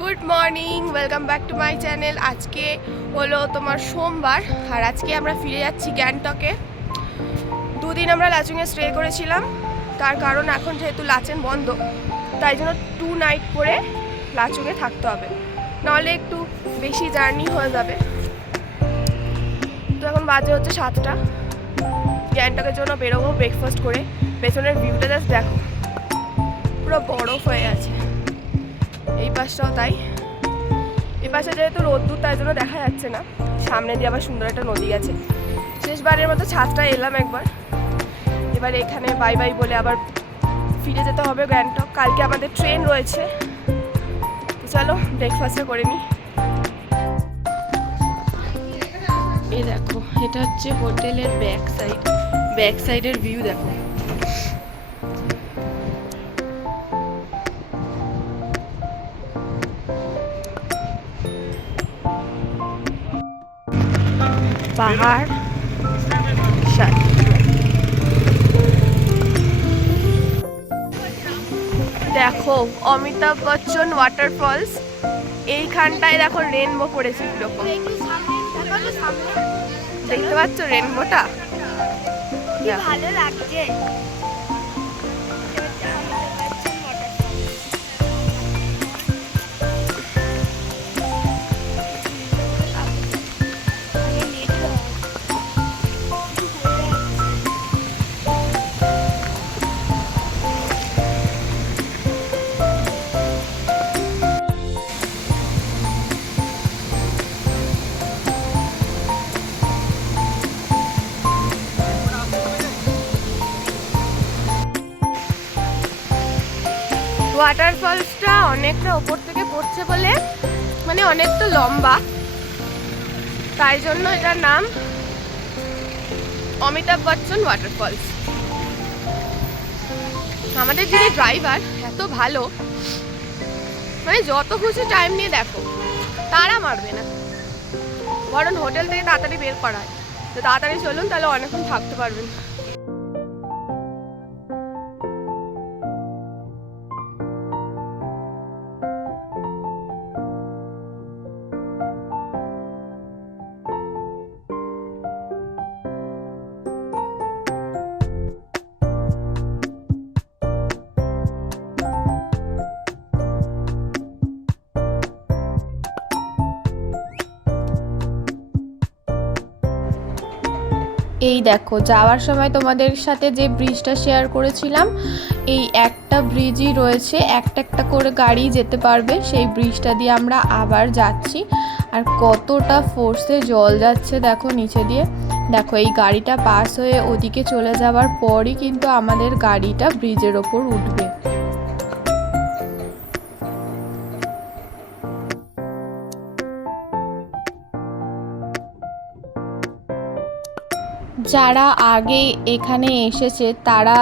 Good morning, welcome back to my channel. আজকে হলো তোমার সোমবার, আর আজকে আমরা ফিরে যাচ্ছি গ্যাংটকে। দুদিন আমরা লাচুংয়ে স্টে করেছিলাম, তার কারণ এখন যেহেতু লাচেন বন্ধ, তাই জন্য 2 নাইট করে লাচুংয়ে থাকতে হবে, নাহলে একটু বেশি জার্নি হয়ে যাবে। তো এখন বাজে হচ্ছে 7টা। গ্যাংটকের জন্য বেরোবো ব্রেকফাস্ট করে। পেছনের ভিউটা জাস্ট দেখো, পুরো বরফ হয়ে আছে। এই পাশটাও তাই। এই পাশে যেহেতু রোদ্দুর, তাই জন্য দেখা যাচ্ছে না। সামনে দিয়ে আবার সুন্দর একটা নদী আছে। শেষবারের মতো ছাদটা এলাম একবার, এবার এখানে বাই বাই বলে আবার ফিরে যেতে হবে গ্যাংটক। কালকে আমাদের ট্রেন রয়েছে, তো চলো ব্রেকফাস্টটা করে নিই। এই দেখো, এটা হচ্ছে হোটেলের ব্যাক সাইডের ভিউ দেখো। পাহাড়, দেখো অমিতাভ বচ্চন ওয়াটারফলস। এইখানটায় দেখো রেনবো পড়েছে কিরকম, দেখতে পাচ্ছ রেনবোটা? ভালো লাগছে। ওয়াটারফলসটা অনেকটা ওপর থেকে পড়ছে বলে, মানে অনেকটা লম্বা, তাই জন্য এটার নাম অমিতাভ বচ্চন ওয়াটারফলস। আমাদের যিনি ড্রাইভার এত ভালো, মানে যত খুশি টাইম নিয়ে দেখো, তারা মারবে না, বরং হোটেল থেকে তাড়াতাড়ি বের করায়। তো তাড়াতাড়ি চলুন, তাহলে অনেকক্ষণ থাকতে পারবেন। এই দেখো, যাওয়ার সময় তোমাদের সাথে যে ব্রিজটা শেয়ার করেছিলাম, এই একটা ব্রিজই রয়েছে, একটা একটা করে গাড়ি যেতে পারবে। সেই ব্রিজটা দিয়ে আমরা আবার যাচ্ছি। আর কতটা ফোর্সে জল যাচ্ছে দেখো নিচে দিয়ে। দেখো, এই গাড়িটা পাস হয়ে ওদিকে চলে যাওয়ার পরই কিন্তু আমাদের গাড়িটা ব্রিজের ওপর উঠবে। যারা আগে এখানে এসেছে তারা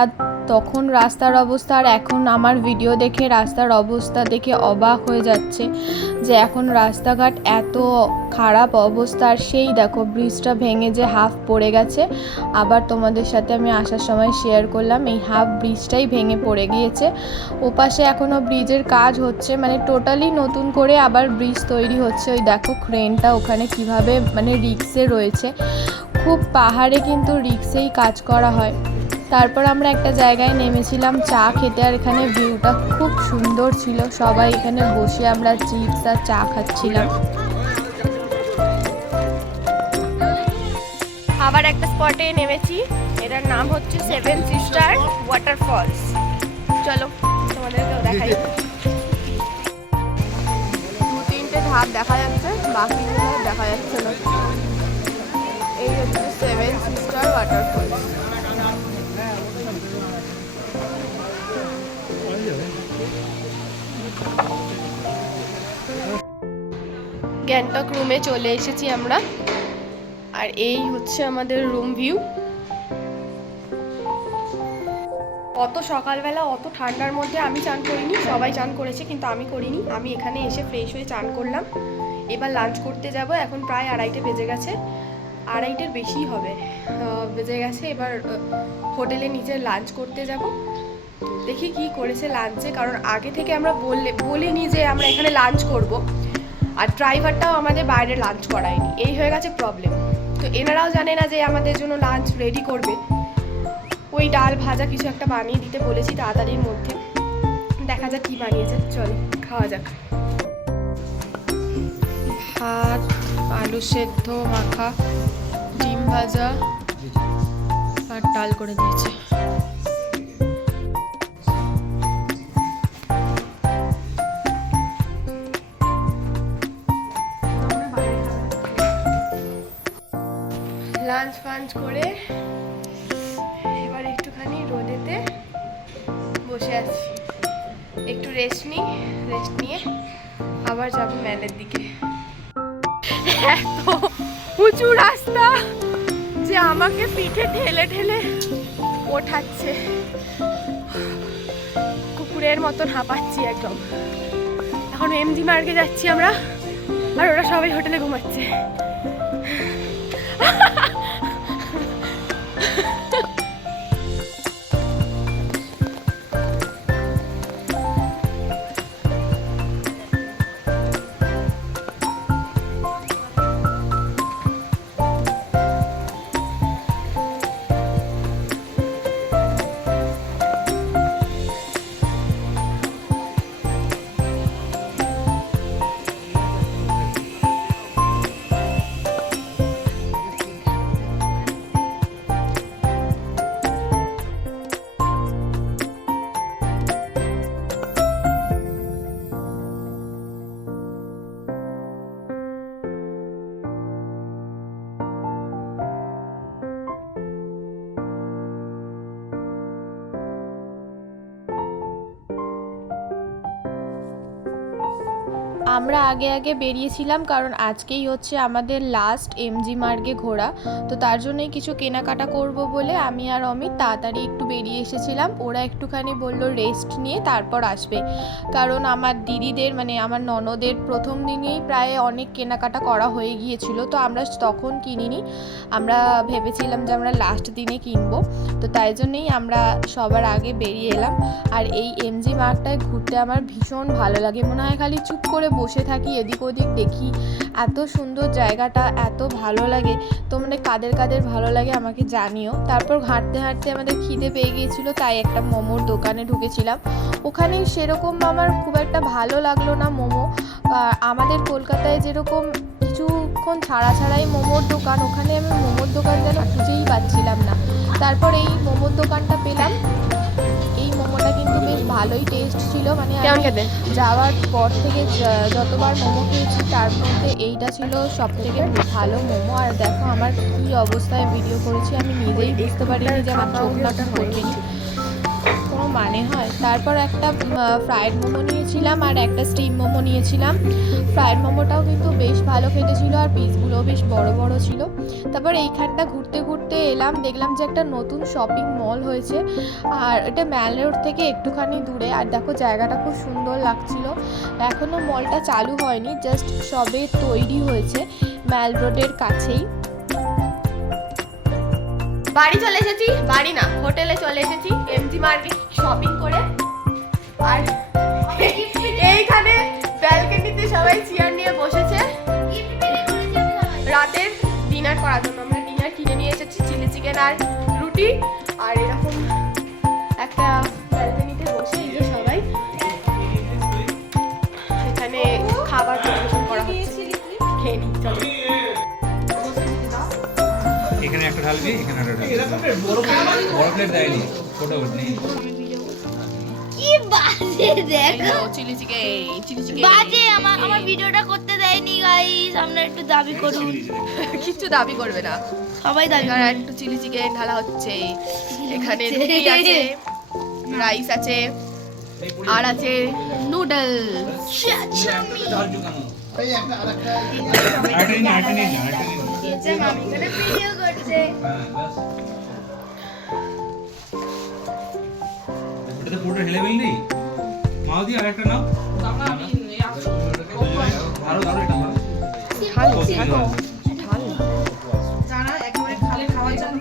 তখন রাস্তার অবস্থা আর এখন আমার ভিডিও দেখে রাস্তার অবস্থা দেখে অবাক হয়ে যাচ্ছে যে এখন রাস্তাঘাট এত খারাপ অবস্থা। আর সেই দেখো, ব্রিজটা ভেঙে যে হাফ পড়ে গেছে। আবার তোমাদের সাথে আমি আসার সময় শেয়ার করলাম, এই হাফ ব্রিজটাই ভেঙে পড়ে গিয়েছে। ওপাশে এখনও ব্রিজের কাজ হচ্ছে, মানে টোটালি নতুন করে আবার ব্রিজ তৈরি হচ্ছে। ওই দেখো ক্রেনটা ওখানে কিভাবে মানে রিক্সে রয়েছে। খুব পাহাড়ে কিন্তু রিক্সেই কাজ করা হয়। তারপর আমরা একটা জায়গায় নেমেছিলাম চা খেতে, আর এখানে ভিউটা খুব সুন্দর ছিল। সবাই এখানে বসে আমরা চিপস আর চা খাচ্ছিলাম। আবার একটা স্পটে নেমেছি, এটার নাম হচ্ছে 7 সিস্টার ওয়াটারফলস। চলো তোমাদেরকেও দেখাই। 2-3টে ধাপ দেখা যাচ্ছে, বাকিগুলো দেখা যাচ্ছে না। এই হচ্ছে 7 সিস্টার ওয়াটারফলস। গ্যাংটক রুমে চলে এসেছি আমরা, আর এই হচ্ছে আমাদের রুম ভিউ। অত সকালবেলা অত ঠান্ডার মধ্যে আমি চান করিনি, সবাই চান করেছে কিন্তু আমি করিনি। আমি এখানে এসে ফ্রেশ হয়ে চান করলাম। এবার লাঞ্চ করতে যাব। এখন প্রায় 2:30 বেজে গেছে, 2:30-এর বেশি হবে বেজে গেছে। এবার হোটেলে নিচে লাঞ্চ করতে যাব। দেখি কি করেছে লাঞ্চে, কারণ আগে থেকে আমরা বলিনি যে আমরা এখানে লাঞ্চ করব, আর ড্রাইভারটাও আমাদের বাইরে লাঞ্চ করায়নি, এই হয়ে গেছে প্রবলেম। তো এনারাও জানে না যে আমাদের জন্য লাঞ্চ রেডি করবে। ওই ডাল ভাজা কিছু একটা বানিয়ে দিতে বলেছি তাড়াতাড়ির মধ্যে, দেখা যাক কি বানিয়েছে। চল খাওয়া যাক। ভাত, আলু সেদ্ধ মাখা, ডিম ভাজা আর ডাল করে দিয়েছে। লাঞ্চ ফাঞ্চ করে এবার একটুখানি রোদেতে বসে আছি, একটু রেস্ট নিয়ে আবার যাবো ম্যালের দিকে। এত উঁচু রাস্তা যে আমাকে পিঠে ঠেলে ঠেলে ওঠাচ্ছে, কুকুরের মতন হাঁপাচ্ছি একদম। এখন এমজি মার্গে যাচ্ছি আমরা, আর ওরা সবাই হোটেলে ঘুমাচ্ছে। আমরা আগে বেরিয়েছিলাম, কারণ আজকেই হচ্ছে আমাদের লাস্ট এমজি মার্গে ঘোরা। তো তার জন্যই কিছু কেনাকাটা করব বলে আমি আর অমিত তাড়াতাড়ি একটু বেরিয়ে এসেছিলাম। ওরা একটুখানি বলল রেস্ট নিয়ে তারপর আসবে, কারণ আমার দিদিদের মানে আমার ননদের প্রথম দিনেই প্রায় অনেক কেনাকাটা করা হয়ে গিয়েছিল। তো আমরা তখন কিনিনি, আমরা ভেবেছিলাম যে আমরা লাস্ট দিনে কিনবো। তো তাই জন্যই আমরা সবার আগে বেরিয়ে এলাম। আর এই এমজি মার্গটায় ঘুরতে আমার ভীষণ ভালো লাগে, মনে হয় খালি চুপ করে বসে থাকি, এদিক ওদিক দেখি। এত সুন্দর জায়গাটা, এত ভালো লাগে। তোমরা কাদের কাদের ভালো লাগে আমাকে জানিও। তারপর হাঁটতে হাঁটতে আমাদের খিদে পেয়ে গিয়েছিল, তাই একটা মোমোর দোকানে ঢুকেছিলাম। ওখানে সেরকম আমার খুব একটা ভালো লাগলো না মোমো। আমাদের কলকাতায় যেরকম কিছুক্ষণ ছাড়াই মোমোর দোকান, ওখানে আমি মোমোর দোকান যেন খুঁজেই পাচ্ছিলাম না। তারপর এই মোমোর দোকানটা পেলাম। এই মোমোটা কিন্তু বেশ ভালোই টেস্ট ছিল, মানে যাওয়ার পর থেকে যতবার মোমো খেয়েছি তার মধ্যে এইটা ছিল সব থেকে ভালো মোমো। আর দেখো আমার কী অবস্থায় ভিডিও করেছি, আমি নিজেই বুঝতে পারিনি যে আমার চোখটা করবেনি, কোনো মানে হয়। তারপর একটা ফ্রায়েড মোমো নিয়েছিলাম আর একটা স্টিম মোমো নিয়েছিলাম। ফ্রায়েড মোমোটাও কিন্তু বেশ ভালো খেতে ছিল, আর পিসগুলোও বেশ বড় বড় ছিল। তারপর এইখানটা ঘুরতে ঘুরতে এলাম, দেখলাম যে একটা নতুন শপিং মল হয়েছে, আর এটা ম্যাল রোড থেকে একটুখানি দূরে। আর দেখো জায়গাটা খুব সুন্দর লাগছিল। এখনও মলটা চালু হয়নি, জাস্ট সবে তৈরি হয়েছে ম্যাল রোডের কাছেই। বাড়ি চলে এসেছি, বাড়ি না হোটেলে চলে এসেছি এমজি মার্গে শপিং করে। আর এইখানে ব্যালকনিতে সবাই চেয়ার নিয়ে বসেছে রাতের ডিনার করার জন্য। আমরা ডিনার কিনে নিয়ে এসেছি, চিলি চিকেন আর রুটি। আর এরকম একটা ব্যালকনিতে বসে এই যে সবাই এখানে খাবার পরিবেশন করা হচ্ছে। খেয়ে নিই চলো। এখানে একটা ঢালবি, এখানে একটা ঢালবি। বড় প্লেট দেয়নি, ছোট উঠনি। কি বাজে দেখো, চিলি চিকেন বাজে। আমার ভিডিওটা করতে দেয়নি গাইস, আমরা একটু দাবি করুন। কিচ্ছু দাবি করবে না, সবাই দাবি আর একটু চিলি চিকেন ঢালা হচ্ছে। এখানে রুটি আছে, রাইস আছে, আর আছে নুডল। ভিডিও করছে। ওটাতে পুরোটা ঢেলে ফেললি, মাও দিয়ে আরেকটা নাও। ধরো ধরো এটা ধরো। যারা একেবারে খালে খাওয়ার জন্য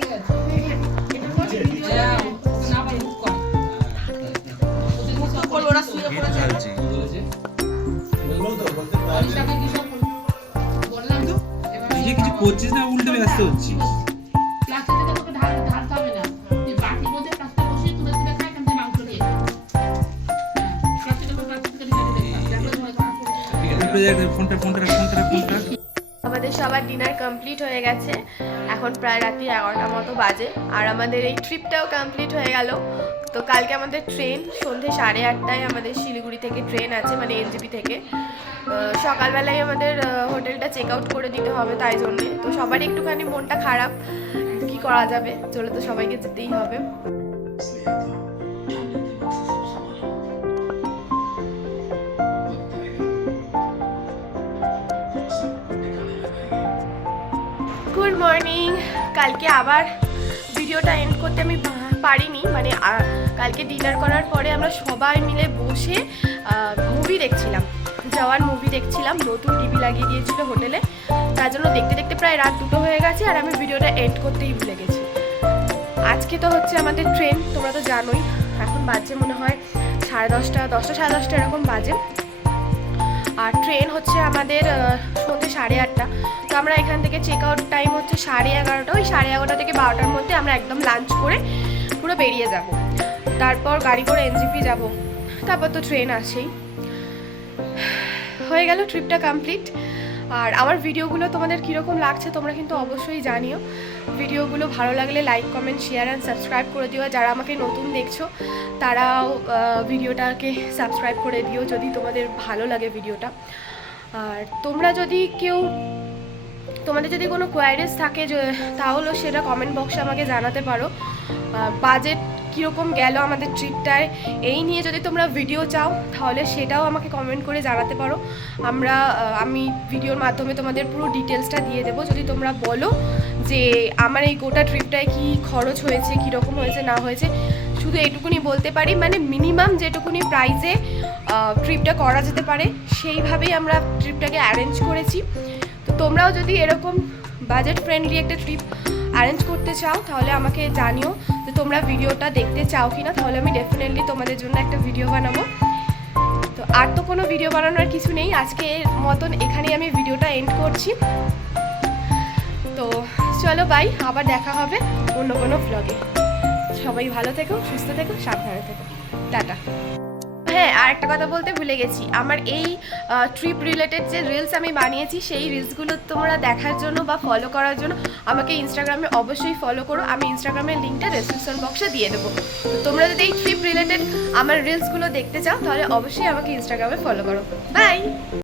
করছিস না উল্টে ব্যস্ত হচ্ছিস? প্লাস্টিক থেকে তোকে ঢালতে হবে না, তুই বাটির মধ্যে প্লাস্টিক বসিয়ে তুলে তুলে খাই, এখান থেকে মাংস নিয়ে প্লাস্টিকের ফোনটা আমাদের সবার ডিনার কমপ্লিট হয়ে গেছে, এখন প্রায় রাত্রি 11টার মতো বাজে, আর আমাদের এই ট্রিপটাও কমপ্লিট হয়ে গেল। তো কালকে আমাদের ট্রেন সন্ধ্যে 8:30টায় আমাদের শিলিগুড়ি থেকে ট্রেন আছে, মানে এনজেপি থেকে। সকালবেলায় আমাদের হোটেলটা চেক আউট করে দিতে হবে, তাই জন্যে তো সবারই একটুখানি মনটা খারাপ, কি করা যাবে, চলে তো সবাইকে যেতেই হবে। Good morning. কালকে আবার ভিডিওটা এন্ড করতে আমি পারিনি, মানে কালকে ডিনার করার পরে আমরা সবাই মিলে বসে মুভি দেখছিলাম, জওয়ান মুভি দেখছিলাম, নতুন টিভি লাগিয়ে দিয়েছিল হোটেলে, তার জন্য দেখতে দেখতে প্রায় রাত 2টো হয়ে গেছে, আর আমি ভিডিওটা এন্ড করতেই ভুলে গেছি। আজকে তো হচ্ছে আমাদের ট্রেন, তোমরা তো জানোই, এখন বাজে মনে হয় 10:30, 10টা 10:30 এরকম বাজে, আর ট্রেন হচ্ছে আমাদের সন্ধ্যে 8:30। তো আমরা এখান থেকে চেক আউট টাইম হচ্ছে 11:30, ওই 11:30 থেকে 12টার মধ্যে আমরা একদম লাঞ্চ করে পুরো বেরিয়ে যাব, তারপর গাড়ি করে এনজেপি যাব, তারপর তো ট্রেন আসেই। হয়ে গেল ট্রিপটা কমপ্লিট। আর আমার ভিডিওগুলো তোমাদের কীরকম লাগছে তোমরা কিন্তু অবশ্যই জানিও। ভিডিওগুলো ভালো লাগলে like, comment, share and subscribe করে দিও। যারা আমাকে নতুন দেখছো তারাও ভিডিওটাকে সাবস্ক্রাইব করে দিও যদি তোমাদের ভালো লাগে ভিডিওটা। আর তোমরা যদি তোমাদের যদি কোনো কোয়ারিজ থাকে তাহলেও সেটা কমেন্ট বক্সে আমাকে জানাতে পারো। বাজেট কীরকম গেল আমাদের ট্রিপটায়, এই নিয়ে যদি তোমরা ভিডিও চাও তাহলে সেটাও আমাকে কমেন্ট করে জানাতে পারো। আমি ভিডিওর মাধ্যমে তোমাদের পুরো ডিটেলসটা দিয়ে দেবো। যদি তোমরা বলো যে আমার এই গোটা ট্রিপটায় কি খরচ হয়েছে, কীরকম হয়েছে না হয়েছে, শুধু এটুকুনি বলতে পারি, মানে মিনিমাম যেটুকুনি প্রাইসে ট্রিপটা করা যেতে পারে সেইভাবেই আমরা ট্রিপটাকে অ্যারেঞ্জ করেছি। তো তোমরাও যদি এরকম বাজেট ফ্রেন্ডলি একটা ট্রিপ অ্যারেঞ্জ করতে চাও তাহলে আমাকে জানিও যে তোমরা ভিডিওটা দেখতে চাও কি না, তাহলে আমি ডেফিনেটলি তোমাদের জন্য একটা ভিডিও বানাবো। তো আর তো কোনো ভিডিও বানানোর কিছু নেই, আজকের মতন এখানেই আমি ভিডিওটা এন্ড করছি। তো চলো বাই, আবার দেখা হবে অন্য কোনো ভ্লগে। সবাই ভালো থেকো, সুস্থ থেকো, সাবধানে থেকো, টাটা। হ্যাঁ, আর একটা কথা বলতে ভুলে গেছি, আমার এই ট্রিপ রিলেটেড যে রিলস আমি বানিয়েছি সেই রিলসগুলো তোমরা দেখার জন্য বা ফলো করার জন্য আমাকে ইনস্টাগ্রামে অবশ্যই ফলো করো। আমি ইনস্টাগ্রামের লিঙ্কটা ডেসক্রিপশন বক্সে দিয়ে দেবো। তো তোমরা যদি এই ট্রিপ রিলেটেড আমার রিলসগুলো দেখতে চাও তাহলে অবশ্যই আমাকে ইনস্টাগ্রামে ফলো করো। বাই।